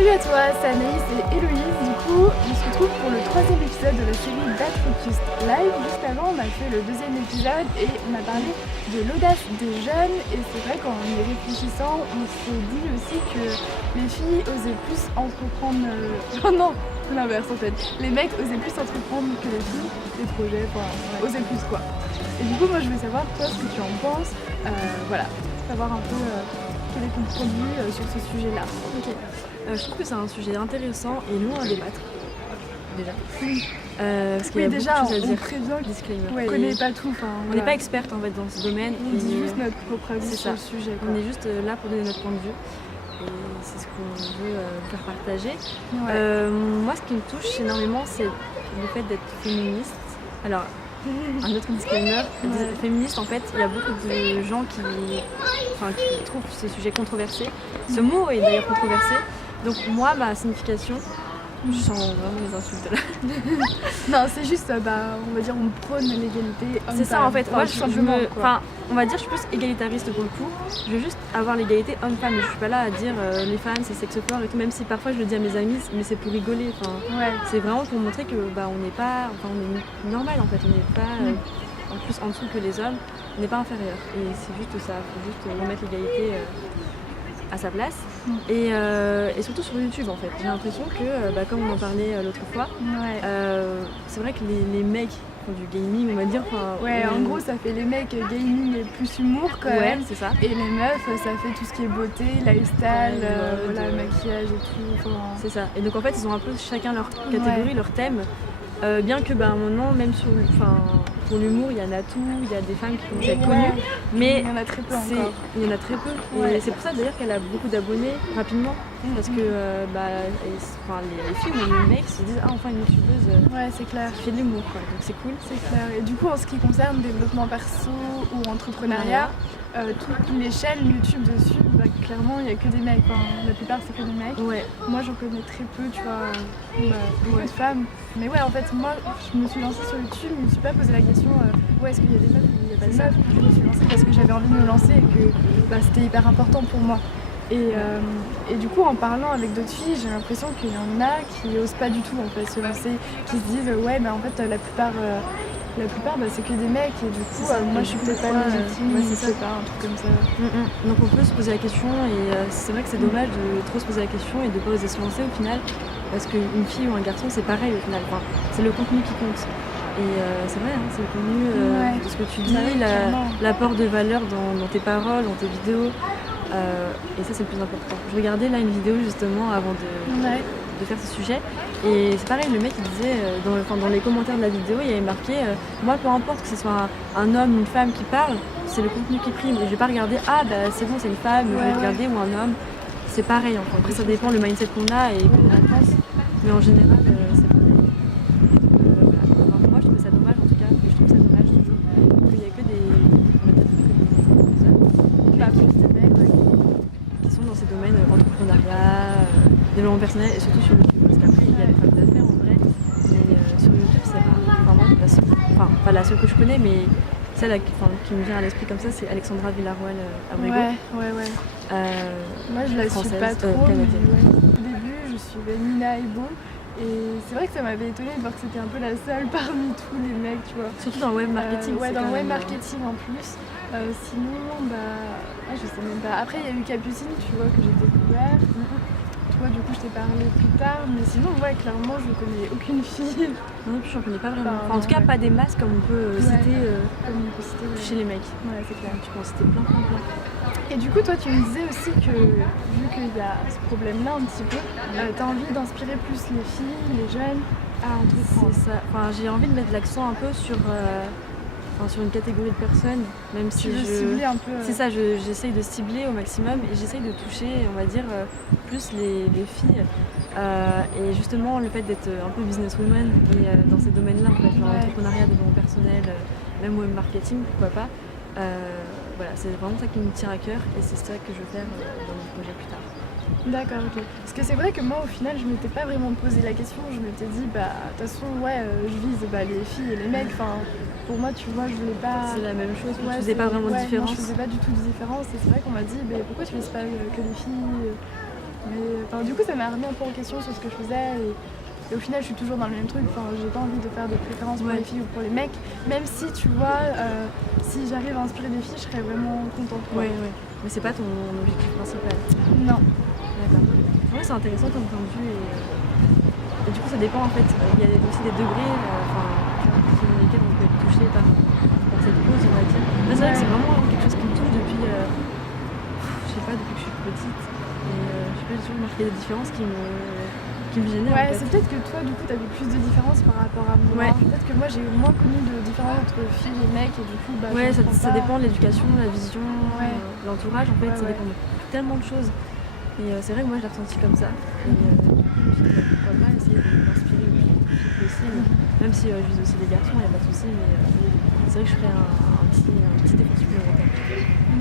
Salut à toi, c'est Anaïs et Héloïse. Du coup, on se retrouve pour le troisième épisode de la série That Focused Live. Juste avant, on a fait le deuxième épisode et on a parlé de l'audace des jeunes. Et c'est vrai qu'en y réfléchissant, on s'est dit aussi que les filles osaient plus entreprendre... Oh non, l'inverse en fait. Les mecs osaient plus entreprendre que les filles, des projets, osaient plus quoi. Et du coup, moi je veux savoir toi ce que tu en penses. Voilà, savoir un peu quel est ton point de vue sur ce sujet-là. Ok. Je trouve que c'est un sujet intéressant et long à débattre. Déjà. Parce qu'il y a déjà, beaucoup de choses à on dire. prévient Disclaimer. qu'on connaît pas tout. On n'est pas experte en fait dans ce domaine. On dit juste notre propre avis c'est sur ça. le sujet. On est juste là pour donner notre point de vue. Et c'est ce qu'on veut faire partager. Ouais. Moi, ce qui me touche énormément, c'est le fait d'être féministe. Alors, un autre disclaimer, féministe, en fait, il y a beaucoup de gens qui trouvent ce sujet controversé. Ce mot est d'ailleurs controversé. Donc moi, ma signification, je sens vraiment les insultes là. Non, c'est juste, on va dire, on prône l'égalité homme-femme. C'est ça en fait, moi on va dire je suis plus égalitariste pour le coup. Je veux juste avoir l'égalité homme-femme. Je suis pas là à dire les femmes c'est sexe fort et tout, même si parfois je le dis à mes amis, mais c'est pour rigoler. C'est vraiment pour montrer que on n'est pas, on est normal en fait, on n'est pas en plus en dessous que les hommes, on n'est pas inférieur. Et c'est juste ça, il faut juste remettre l'égalité à sa place et surtout sur YouTube en fait. J'ai l'impression que comme on en parlait l'autre fois, c'est vrai que les mecs font du gaming on va dire. En gros ça fait les mecs gaming et plus humour quand même. C'est ça. Et les meufs ça fait tout ce qui est beauté, lifestyle, maquillage et tout. C'est ça. Et donc en fait ils ont un peu chacun leur catégorie, leur thème. Bien que un moment même sur pour l'humour il y en a tout, il y a des femmes qui commencent à être connues, mais il y en a très peu encore. Il y en a très peu. Et c'est pour ça d'ailleurs qu'elle a beaucoup d'abonnés rapidement, parce que les filles ou les mecs se disent enfin une youtubeuse c'est clair. qui fait de l'humour quoi. Donc c'est cool. C'est clair. Et du coup en ce qui concerne développement perso ou entrepreneuriat, toutes les chaînes YouTube dessus, clairement il n'y a que des mecs. La plupart c'est que des mecs. Moi j'en connais très peu, tu vois, beaucoup de femmes. Mais en fait moi je me suis lancée sur YouTube, je me suis pas posé la question est-ce qu'il y a des meufs ou il n'y a pas de meufs. Je me suis lancée parce que j'avais envie de me lancer et que c'était hyper important pour moi. Et du coup en parlant avec d'autres filles, j'ai l'impression qu'il y en a qui osent pas du tout en fait se lancer, qui se disent en fait la plupart c'est que des mecs et du coup moi je suis peut-être pas légitime, je sais pas, un truc comme ça. Donc on peut se poser la question et c'est vrai que c'est dommage de trop se poser la question et de pas oser se lancer au final, parce qu'une fille ou un garçon c'est pareil au final, c'est le contenu qui compte. Et c'est vrai, c'est le contenu de ce que tu dis, l'apport de valeur dans tes paroles, dans tes vidéos. Et ça c'est le plus important. Je regardais là une vidéo justement avant de faire ce sujet et c'est pareil, le mec il disait dans les commentaires de la vidéo il y avait marqué moi peu importe que ce soit un homme ou une femme qui parle, c'est le contenu qui prime et je vais pas regarder c'est bon c'est une femme, je vais regarder ou un homme, c'est pareil enfin. Après ça dépend le mindset qu'on a et qu'on en pense, mais en général c'est pareil. Donc, moi je trouve ça dommage en tout cas, et je trouve ça dommage toujours qu'il y a que des hommes, pas plus des mecs qui sont dans ces domaines entrepreneuriat, développement personnel et surtout sur YouTube, parce qu'après il y a des femmes d'affaires en vrai, mais sur YouTube c'est rare. Moi pas la seule que je connais, mais celle qui me vient à l'esprit comme ça c'est Alexandra Villarroel Abrego. Moi je la française, suis pas trop, canadienne. Au début je suivais Nina Ebo et c'est vrai que ça m'avait étonnée de voir que c'était un peu la seule parmi tous les mecs, tu vois. Surtout dans le web marketing. Dans le web marketing en plus. Sinon, je sais même pas. Après, il y a eu Capucine, tu vois, que j'ai découvert. Toi, du coup, je t'ai parlé plus tard. Mais sinon, clairement, je connais aucune fille. Non, plus, j'en connais pas vraiment. En tout cas, pas des masses comme on peut citer chez les mecs. Ouais, c'est clair. Tu peux en citer plein. Et du coup, toi, tu me disais aussi que, vu qu'il y a ce problème-là un petit peu, t'as envie d'inspirer plus les filles, les jeunes à entreprendre. C'est ça. J'ai envie de mettre l'accent un peu sur une catégorie de personnes, même si cibler un peu. C'est ça, j'essaye de cibler au maximum et j'essaye de toucher, on va dire, plus les filles. Et justement, le fait d'être un peu businesswoman dans ces domaines-là, en fait, genre entrepreneuriat, développement personnel, même web marketing, pourquoi pas. C'est vraiment ça qui me tient à cœur et c'est ça que je veux faire dans mon projet plus tard. D'accord, ok. Parce que c'est vrai que moi, au final, je m'étais pas vraiment posé la question. Je m'étais dit, de toute façon, je vise les filles et les mecs. Pour moi, tu vois, je voulais pas. C'est la même chose, tu faisais pas vraiment de différence. Non, je faisais pas du tout de différence. Et c'est vrai qu'on m'a dit, pourquoi tu vises pas que les filles Mais enfin, du coup, ça m'a remis un peu en question sur ce que je faisais. Et au final, je suis toujours dans le même truc. Enfin, j'ai pas envie de faire de préférence pour les filles ou pour les mecs. Même si, tu vois, si j'arrive à inspirer des filles, je serais vraiment contente. Ouais. Mais c'est pas ton objectif principal. Non. D'accord. Ouais, c'est intéressant comme point de vue. Et du coup, ça dépend en fait. Il y a aussi des degrés dans lesquels on peut être touché par cette cause, on va dire. Là, c'est vrai que c'est vraiment quelque chose qui me touche depuis, je sais pas, depuis que je suis petite. Et je sais pas, j'ai toujours remarqué des différences qui me gênaient. Ouais, en fait. c'est peut-être que toi, du coup, t'as vu plus de différences par rapport à moi. Ouais. Peut-être que moi, j'ai moins connu de différences entre filles et mecs, et du coup, bah, ouais, je ça dépend de l'éducation, de la vision, l'entourage, en fait, ça dépend de tellement de choses. Et c'est vrai que moi, je l'ai ressenti comme ça. Et du coup, je me suis dit, pourquoi pas essayer d'inspirer le plus possible. Même si je vise aussi les garçons, il n'y a pas de souci, mais c'est vrai que je ferais un petit effort supplémentaire.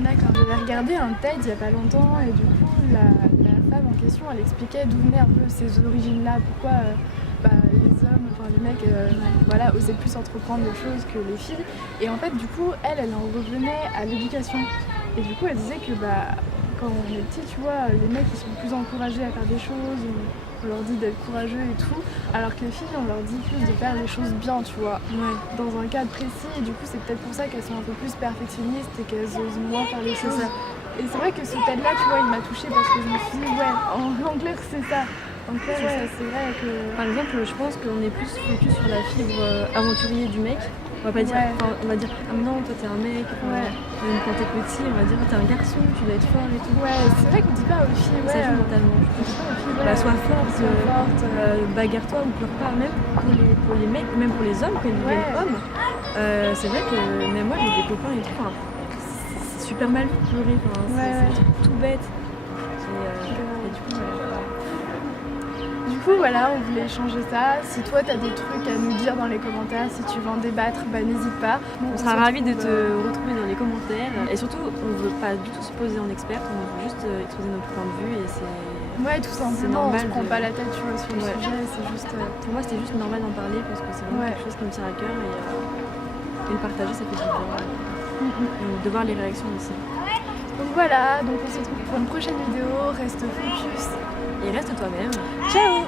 D'accord. J'avais regardé un TED il n'y a pas longtemps, et du coup, la femme en question, elle expliquait d'où venaient un peu ces origines-là, pourquoi les hommes, enfin les mecs, voilà, osaient plus entreprendre des choses que les filles. Et en fait, du coup, elle en revenait à l'éducation. Et du coup, elle disait que quand on est petit, tu vois, les mecs ils sont plus encouragés à faire des choses, on leur dit d'être courageux et tout, alors que les filles on leur dit plus de faire les choses bien, tu vois, dans un cadre précis, et du coup c'est peut-être pour ça qu'elles sont un peu plus perfectionnistes et qu'elles osent moins faire les choses. Et c'est vrai que ce TED là, tu vois, il m'a touchée parce que je me suis dit, ouais, en clair c'est ça. En clair, c'est vrai que... Par exemple, je pense qu'on est plus focus sur la fibre aventurier du mec. On va pas dire, on va dire, ah non, toi t'es un mec, même quand t'es petit, on va dire, t'es un garçon, tu dois être fort et tout. Ouais, c'est vrai qu'on dit pas aux filles, ça joue mentalement. Sois forte, bagarre-toi ou pleure pas, même pour les mecs, même pour les hommes, quand ils deviennent hommes. C'est vrai que même moi j'ai des copains et tout, c'est super mal vu de pleurer, c'est tout bête. Et du coup, Du coup, voilà, on voulait changer ça. Si toi, t'as des trucs à nous dire dans les commentaires, si tu veux en débattre, n'hésite pas. On sera ravis de te retrouver dans les commentaires. Et surtout, on ne veut pas du tout se poser en experte, on veut juste exposer notre point de vue. Et c'est... Ouais, tout simplement, normal on se prend pas la tête, tu vois, sur le sujet. C'est juste... Pour moi, c'était juste normal d'en parler parce que c'est vraiment quelque chose qui me tient à cœur. Et le partager, ça fait du bien. Et de voir les réactions aussi. Donc voilà, donc on se retrouve pour une prochaine vidéo. Reste focus. Et reste toi-même. Ciao!